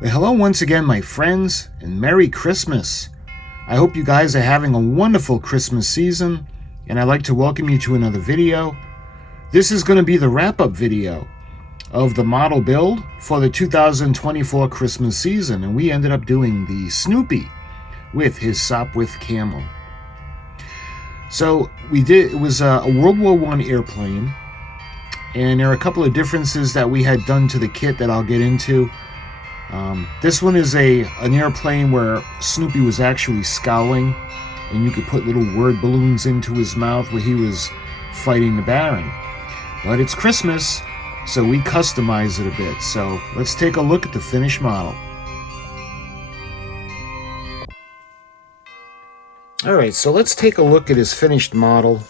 Well, hello once again, my friends, and Merry Christmas. I hope you guys are having a wonderful Christmas season, and I'd like to welcome you to another video. This is going to be the wrap-up video of the model build for the 2024 Christmas season, and we ended up doing the Snoopy with his Sopwith Camel. So it was a World War I airplane, and there are a couple of differences that we had done to the kit that I'll get into. This one is an airplane where Snoopy was actually scowling, and you could put little word balloons into his mouth where he was fighting the Baron. But it's Christmas, so we customize it a bit. So let's take a look at the finished model. Alright, so let's take a look at his finished model.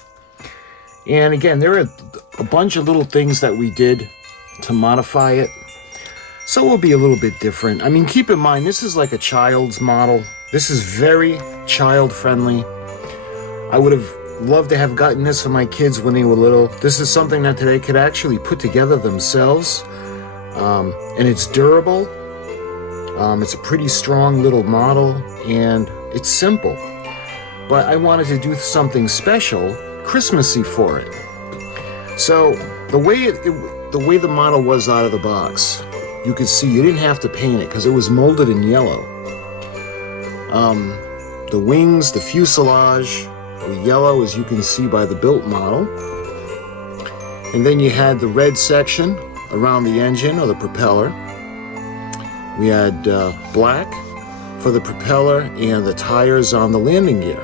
And again, there are a bunch of little things that we did to modify it. So it will be a little bit different. I mean, keep in mind, this is like a child's model. This is very child-friendly. I would have loved to have gotten this for my kids when they were little. This is something that they could actually put together themselves. And it's durable. It's a pretty strong little model, and it's simple. But I wanted to do something special, Christmassy for it. So the way the model was out of the box, you could see you didn't have to paint it because it was molded in yellow. The wings, the fuselage were yellow, as you can see by the built model. And then you had the red section around the engine or the propeller. We had black for the propeller and the tires on the landing gear.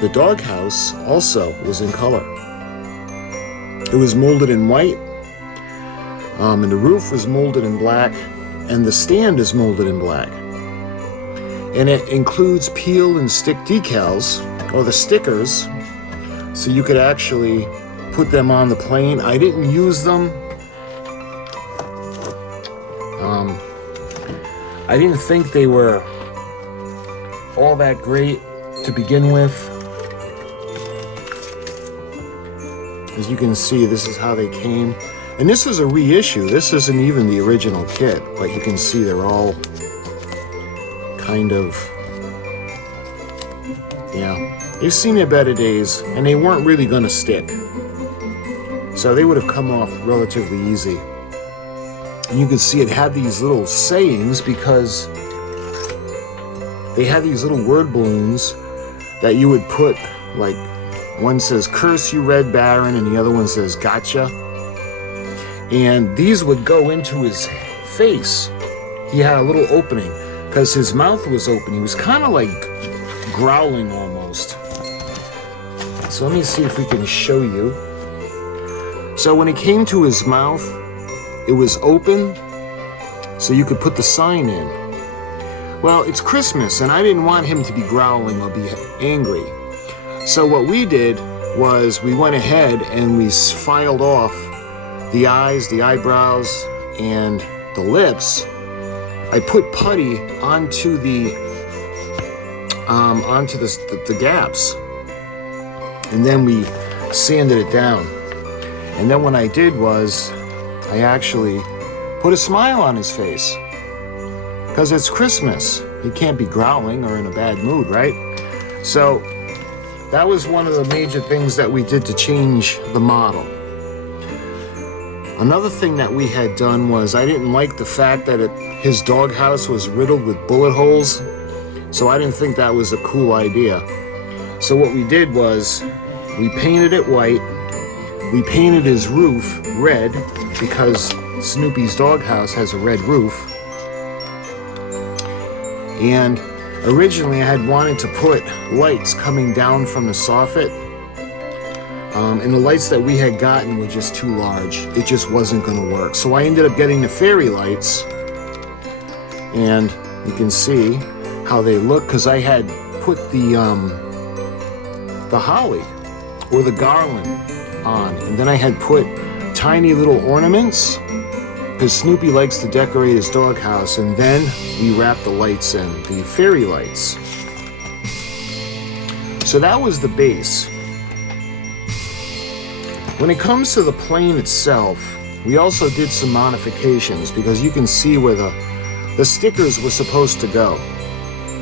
The doghouse also was in color. It was molded in white. And the roof was molded in black, and the stand is molded in black. And it includes peel and stick decals, or the stickers, so you could actually put them on the plane. I didn't use them. I didn't think they were all that great to begin with. As you can see, this is how they came. And this is a reissue. This isn't even the original kit, but you can see they're all kind of, yeah, they've seen their better days, and they weren't really going to stick. So they would have come off relatively easy. And you can see it had these little sayings because they had these little word balloons that you would put, like, one says, "Curse you, Red Baron," and the other one says, "Gotcha." And these would go into his face. He had a little opening because his mouth was open. He was kind of like growling almost. So let me see if we can show you. So when it came to his mouth, it was open, so you could put the sign in. Well, it's Christmas, and I didn't want him to be growling or be angry. So what we did was we went ahead and we filed off the eyes, the eyebrows, and the lips. I put putty onto the gaps, and then we sanded it down. And then what I did was I actually put a smile on his face because it's Christmas. He can't be growling or in a bad mood, right? So that was one of the major things that we did to change the model. Another thing that we had done was I didn't like the fact that his doghouse was riddled with bullet holes, so I didn't think that was a cool idea. So what we did was we painted it white. We painted his roof red because Snoopy's doghouse has a red roof. And originally I had wanted to put lights coming down from the soffit. And the lights that we had gotten were just too large. It just wasn't going to work. So I ended up getting the fairy lights. And you can see how they look because I had put the holly or the garland on. And then I had put tiny little ornaments because Snoopy likes to decorate his doghouse. And then we wrapped the lights in, the fairy lights. So that was the base. When it comes to the plane itself, we also did some modifications because you can see where the stickers were supposed to go.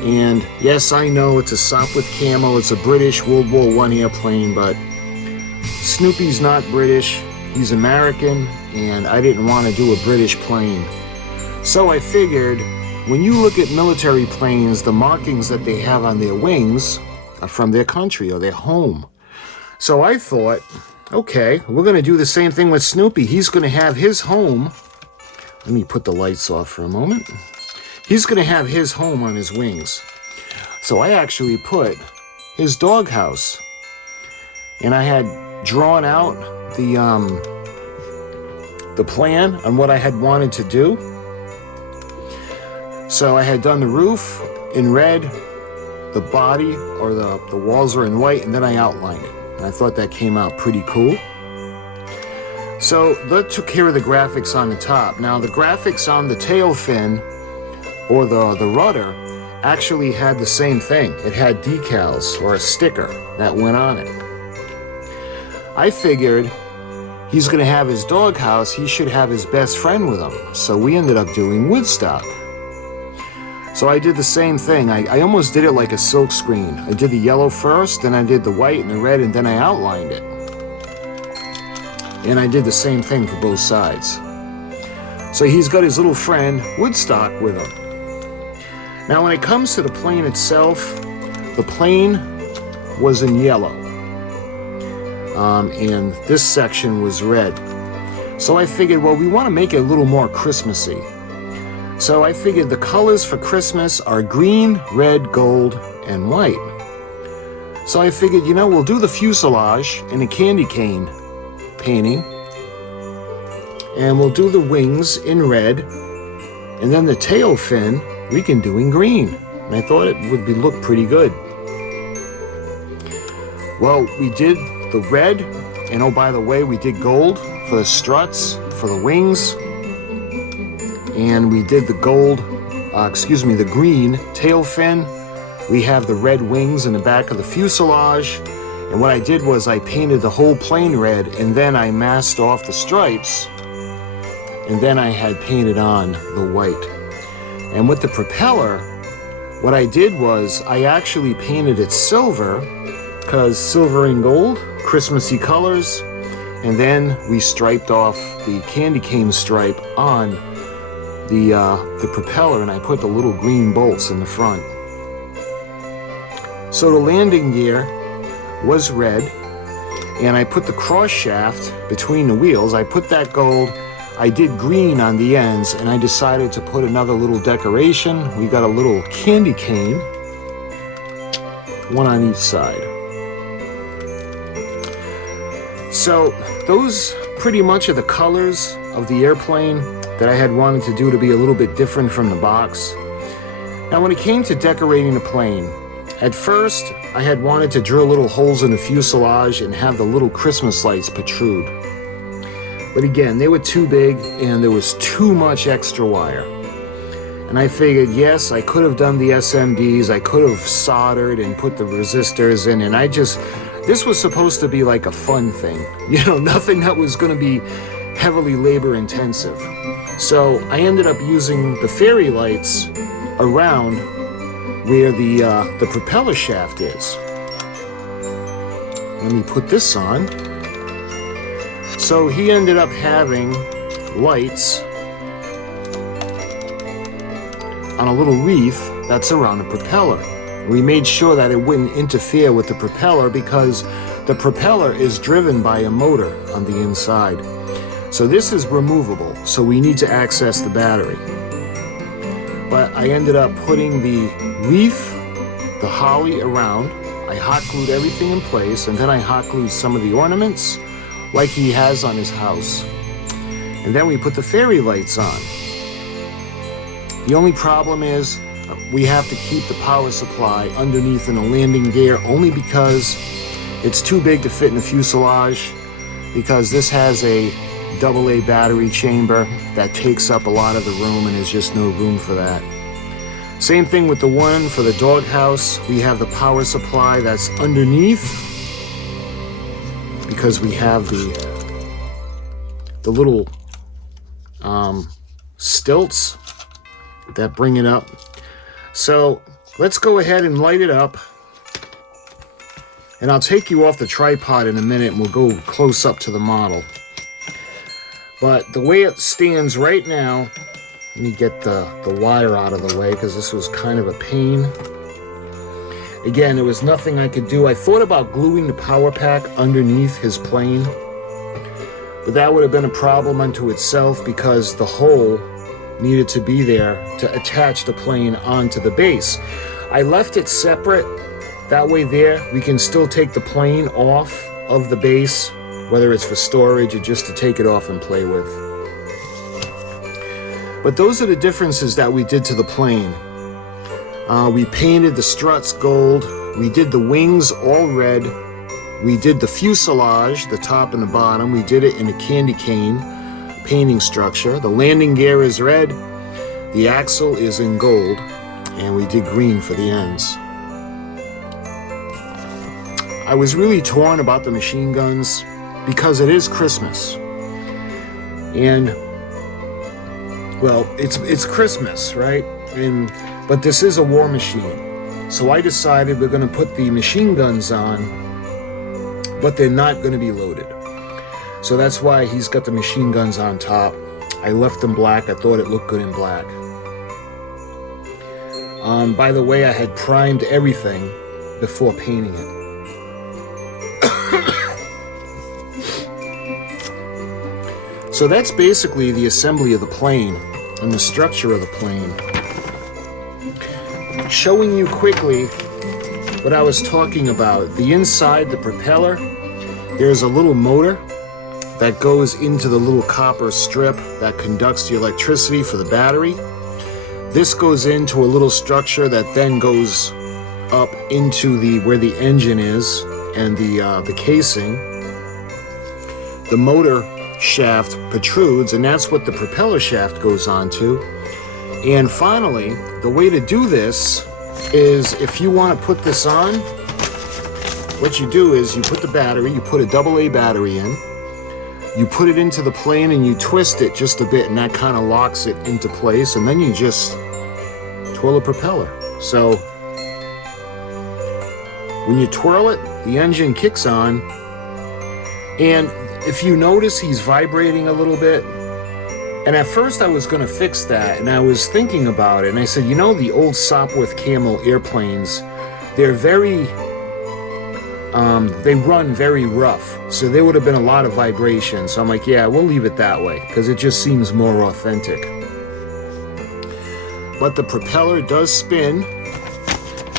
And yes, I know it's a Sopwith Camel, it's a British World War I airplane, but Snoopy's not British, he's American, and I didn't want to do a British plane. So I figured, when you look at military planes, the markings that they have on their wings are from their country or their home. So I thought, okay, we're going to do the same thing with Snoopy. He's going to have his home. Let me put the lights off for a moment. He's going to have his home on his wings. So I actually put his doghouse. And I had drawn out the plan on what I had wanted to do. So I had done the roof in red, the body or the walls are in white, and then I outlined it. And I thought that came out pretty cool. So that took care of the graphics on the top. Now the graphics on the tail fin or the rudder actually had the same thing. It had decals or a sticker that went on it. I figured he's going to have his doghouse, he should have his best friend with him. So we ended up doing woodstock. So I did the same thing. I almost did it like a silk screen. I did the yellow first, then I did the white and the red, and then I outlined it. And I did the same thing for both sides. So he's got his little friend, Woodstock, with him. Now when it comes to the plane itself, the plane was in yellow. And this section was red. So I figured, well, we want to make it a little more Christmassy. So I figured the colors for Christmas are green, red, gold, and white. So I figured, you know, we'll do the fuselage in a candy cane painting. And we'll do the wings in red. And then the tail fin, we can do in green. And I thought it would look pretty good. Well, we did the red, and oh, by the way, we did gold for the struts, for the wings, and we did the gold, the green tail fin. We have the red wings in the back of the fuselage, and what I did was I painted the whole plane red, and then I masked off the stripes, and then I had painted on the white. And with the propeller, what I did was I actually painted it silver, because silver and gold, Christmassy colors, and then we striped off the candy cane stripe on the propeller, and I put the little green bolts in the front. So the landing gear was red, and I put the cross shaft between the wheels. I put that gold. I did green on the ends, and I decided to put another little decoration. We got a little candy cane, one on each side. So those pretty much are the colors of the airplane that I had wanted to do to be a little bit different from the box. Now when it came to decorating the plane, at first I had wanted to drill little holes in the fuselage and have the little Christmas lights protrude. But again, they were too big and there was too much extra wire. And I figured, yes, I could have done the SMDs, I could have soldered and put the resistors in, and this was supposed to be like a fun thing. You know, nothing that was going to be heavily labor intensive. So I ended up using the fairy lights around where the propeller shaft is. Let me put this on. So he ended up having lights on a little wreath that's around the propeller. We made sure that it wouldn't interfere with the propeller because the propeller is driven by a motor on the inside. So this is removable, so we need to access the battery. But I ended up putting the wreath, the holly around. I hot glued everything in place, and then I hot glued some of the ornaments like he has on his house. And then we put the fairy lights on. The only problem is we have to keep the power supply underneath in the landing gear only because it's too big to fit in the fuselage, because this has a AA battery chamber that takes up a lot of the room and there's just no room for that. Same thing with the one for the doghouse. We have the power supply that's underneath because we have the little stilts that bring it up. So let's go ahead and light it up. And I'll take you off the tripod in a minute and we'll go close up to the model. But the way it stands right now, let me get the wire out of the way because this was kind of a pain. Again, there was nothing I could do. I thought about gluing the power pack underneath his plane, but that would have been a problem unto itself because the hole needed to be there to attach the plane onto the base. I left it separate. That way there, we can still take the plane off of the base, whether it's for storage or just to take it off and play with. But those are the differences that we did to the plane. We painted the struts gold. We did the wings all red. We did the fuselage, the top and the bottom. We did it in a candy cane painting structure. The landing gear is red. The axle is in gold. And we did green for the ends. I was really torn about the machine guns because it is Christmas. And, well, it's Christmas, right? But this is a war machine. So I decided we're going to put the machine guns on, but they're not going to be loaded. So that's why he's got the machine guns on top. I left them black. I thought it looked good in black. By the way, I had primed everything before painting it. So that's basically the assembly of the plane and the structure of the plane. Showing you quickly what I was talking about. The inside, the propeller, there's a little motor that goes into the little copper strip that conducts the electricity for the battery. This goes into a little structure that then goes up into where the engine is and the casing. The motor shaft protrudes, and that's what the propeller shaft goes onto. And finally, the way to do this is if you want to put this on, what you do is you put the battery, you put a AA battery in, you put it into the plane and you twist it just a bit, and that kind of locks it into place, and then you just twirl the propeller. So when you twirl it, the engine kicks on, and if you notice, he's vibrating a little bit. And at first I was going to fix that, and I was thinking about it, and I said, you know, the old Sopwith Camel airplanes, they're very, they run very rough, so there would have been a lot of vibration. So I'm like, yeah, we'll leave it that way, because it just seems more authentic. But the propeller does spin.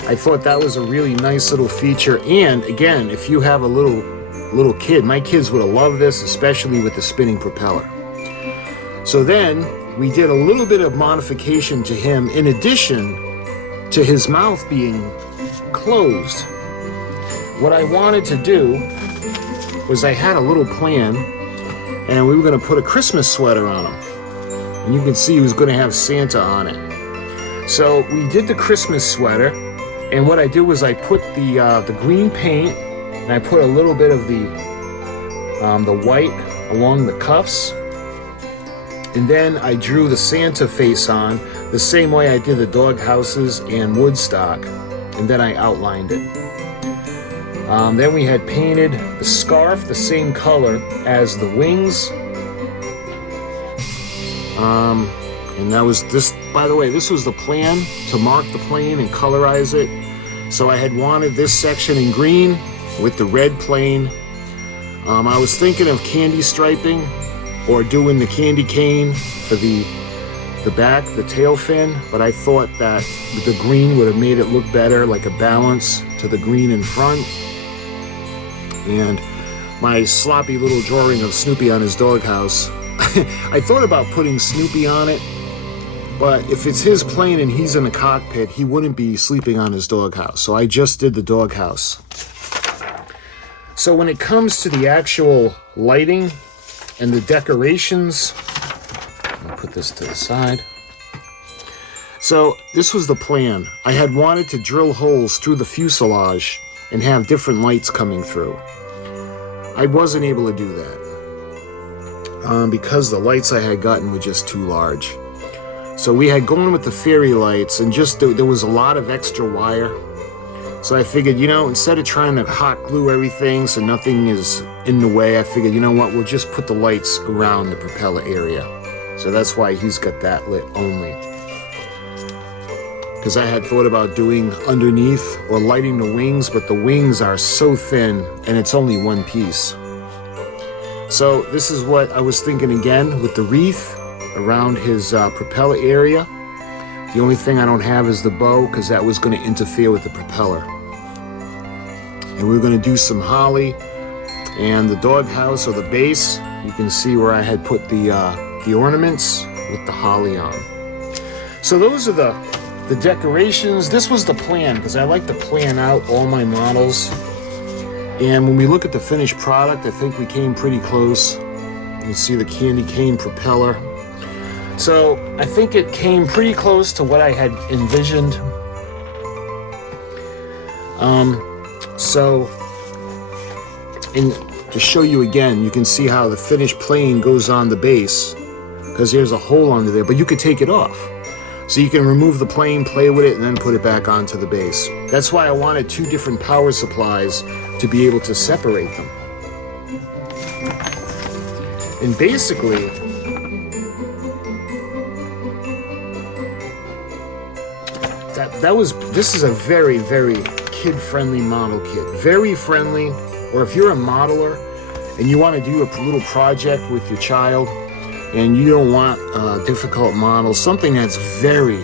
I thought that was a really nice little feature, and again, if you have a little kid, my kids would have loved this, especially with the spinning propeller. So then we did a little bit of modification to him in addition to his mouth being closed. What I wanted to do was I had a little plan, and we were going to put a Christmas sweater on him. And you can see he was going to have Santa on it. So we did the Christmas sweater, and what I did was I put the green paint, and I put a little bit of the white along the cuffs. And then I drew the Santa face on the same way I did the dog houses and Woodstock. And then I outlined it. Then we had painted the scarf the same color as the wings. And that was this, by the way, this was the plan to mark the plane and colorize it. So I had wanted this section in green with the red plane. I was thinking of candy striping or doing the candy cane for the back, the tail fin, but I thought that the green would have made it look better, like a balance to the green in front. And my sloppy little drawing of Snoopy on his doghouse. I thought about putting Snoopy on it, but if it's his plane and he's in the cockpit, he wouldn't be sleeping on his doghouse. So I just did the doghouse. So when it comes to the actual lighting and the decorations, I'll put this to the side. So this was the plan. I had wanted to drill holes through the fuselage and have different lights coming through. I wasn't able to do that. because the lights I had gotten were just too large. So we had gone with the fairy lights, and just there was a lot of extra wire. So I figured, you know, instead of trying to hot glue everything so nothing is in the way, I figured, you know what, we'll just put the lights around the propeller area. So that's why he's got that lit only. Because I had thought about doing underneath or lighting the wings, but the wings are so thin and it's only one piece. So this is what I was thinking again with the wreath around his propeller area. The only thing I don't have is the bow, because that was going to interfere with the propeller. And we're going to do some holly and the doghouse or the base. You can see where I had put the ornaments with the holly on. So those are the decorations. This was the plan, because I like to plan out all my models. And when we look at the finished product, I think we came pretty close. You can see the candy cane propeller. So I think it came pretty close to what I had envisioned. And to show you again, you can see how the finished plane goes on the base, because there's a hole under there, but you could take it off. So you can remove the plane, play with it, and then put it back onto the base. That's why I wanted two different power supplies to be able to separate them. And basically, this is a very, very kid-friendly model kit. Very friendly, or if you're a modeler and you want to do a little project with your child and you don't want difficult models, something that's very,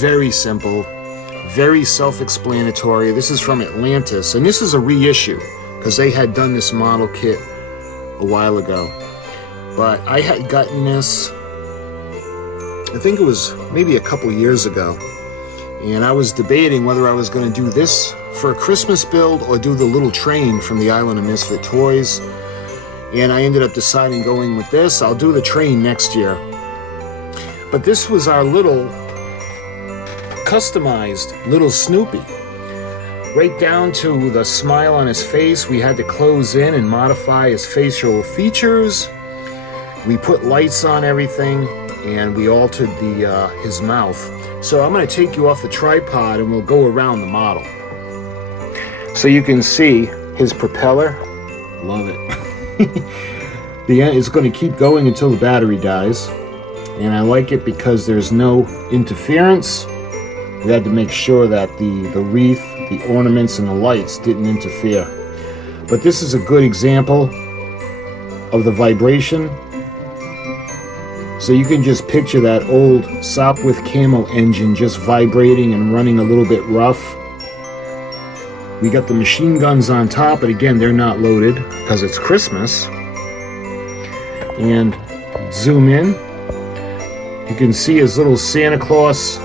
very simple, very self-explanatory. This is from Atlantis, and this is a reissue because they had done this model kit a while ago. But I had gotten this, I think it was maybe a couple years ago. And I was debating whether I was going to do this for a Christmas build or do the little train from the Island of Misfit Toys. And I ended up deciding going with this. I'll do the train next year. But this was our little customized little Snoopy. Right down to the smile on his face. We had to close in and modify his facial features. We put lights on everything, and we altered his mouth. So I'm going to take you off the tripod and we'll go around the model. So you can see his propeller. Love it. The end is going to keep going until the battery dies. And I like it because there's no interference. We had to make sure that the wreath, the ornaments, and the lights didn't interfere. But this is a good example of the vibration. So you can just picture that old Sopwith Camel engine just vibrating and running a little bit rough. We got the machine guns on top, but again, they're not loaded because it's Christmas. And zoom in. You can see his little Santa Claus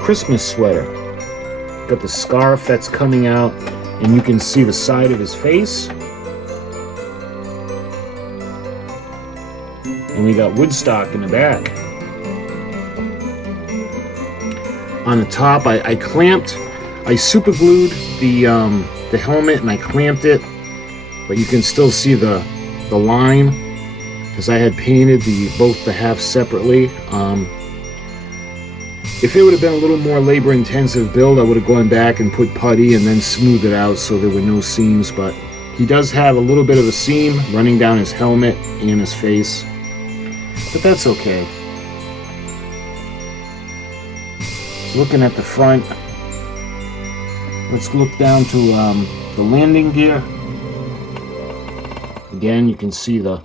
Christmas sweater. Got the scarf that's coming out, and you can see the side of his face. And we got Woodstock in the back. On the top, I super glued the helmet, and I clamped it, but you can still see the line because I had painted both the halves separately. If it would have been a little more labor-intensive build, I would have gone back and put putty and then smoothed it out so there were no seams. But he does have a little bit of a seam running down his helmet and his face. But that's okay. Looking at the front, let's look down to the landing gear. Again, you can see the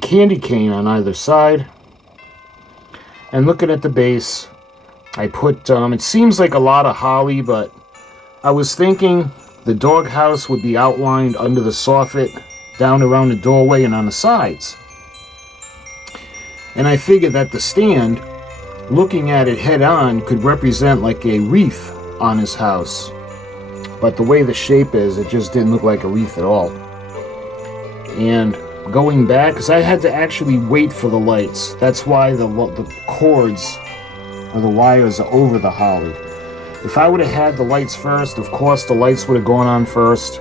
candy cane on either side. And looking at the base, I put, it seems like a lot of holly, but I was thinking the doghouse would be outlined under the soffit, down around the doorway and on the sides. And I figured that the stand, looking at it head on, could represent like a wreath on his house. But the way the shape is, it just didn't look like a wreath at all. And going back, because I had to actually wait for the lights. That's why the cords or the wires are over the holly. If I would have had the lights first, of course the lights would have gone on first.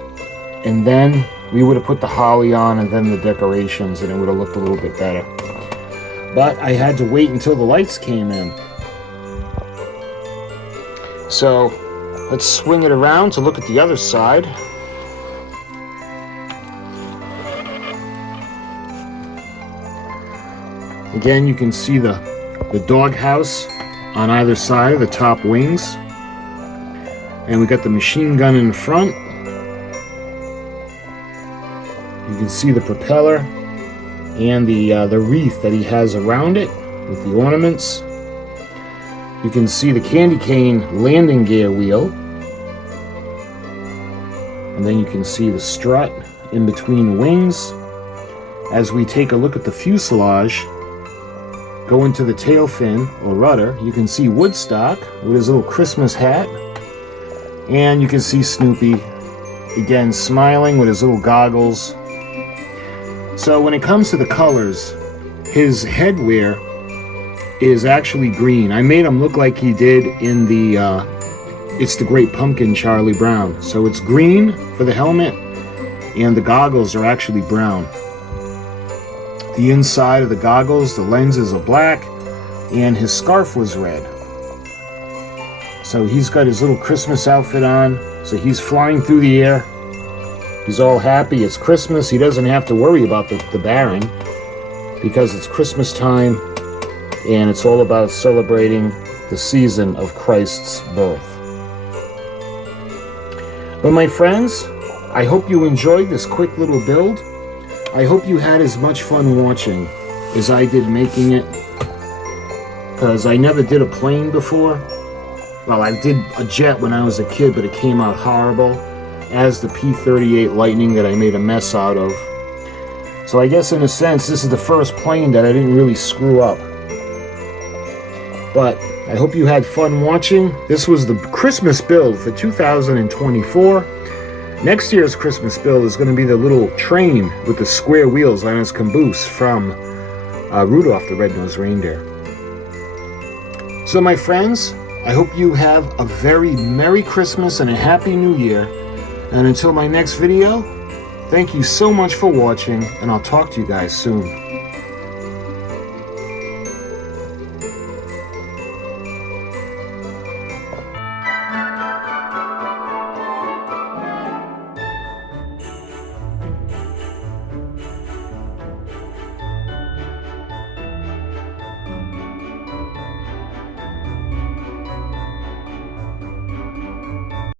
And then we would have put the holly on and then the decorations, and it would have looked a little bit better. But I had to wait until the lights came in. So let's swing it around to look at the other side. Again, you can see the doghouse on either side of the top wings. And we got the machine gun in the front. You can see the propeller and the wreath that he has around it with the ornaments. You can see the candy cane landing gear wheel. And then you can see the strut in between the wings. As we take a look at the fuselage, go into the tail fin or rudder, you can see Woodstock with his little Christmas hat. And you can see Snoopy, again, smiling with his little goggles. So when it comes to the colors, his headwear is actually green. I made him look like he did in the It's the Great Pumpkin, Charlie Brown. So it's green for the helmet, and the goggles are actually brown. The inside of the goggles, the lenses are black, and his scarf was red. So he's got his little Christmas outfit on, so he's flying through the air. He's all happy, it's Christmas. He doesn't have to worry about the Baron, because it's Christmas time, and it's all about celebrating the season of Christ's birth. But my friends, I hope you enjoyed this quick little build. I hope you had as much fun watching as I did making it, because I never did a plane before. Well, I did a jet when I was a kid, but it came out horrible, as the P-38 Lightning that I made a mess out of. So I guess in a sense, this is the first plane that I didn't really screw up. But I hope you had fun watching. This was the Christmas build for 2024. Next year's Christmas build is going to be the little train with the square wheels on its caboose from Rudolph the Red-Nosed Reindeer. So my friends, I hope you have a very Merry Christmas and a Happy New Year. And until my next video, thank you so much for watching, and I'll talk to you guys soon.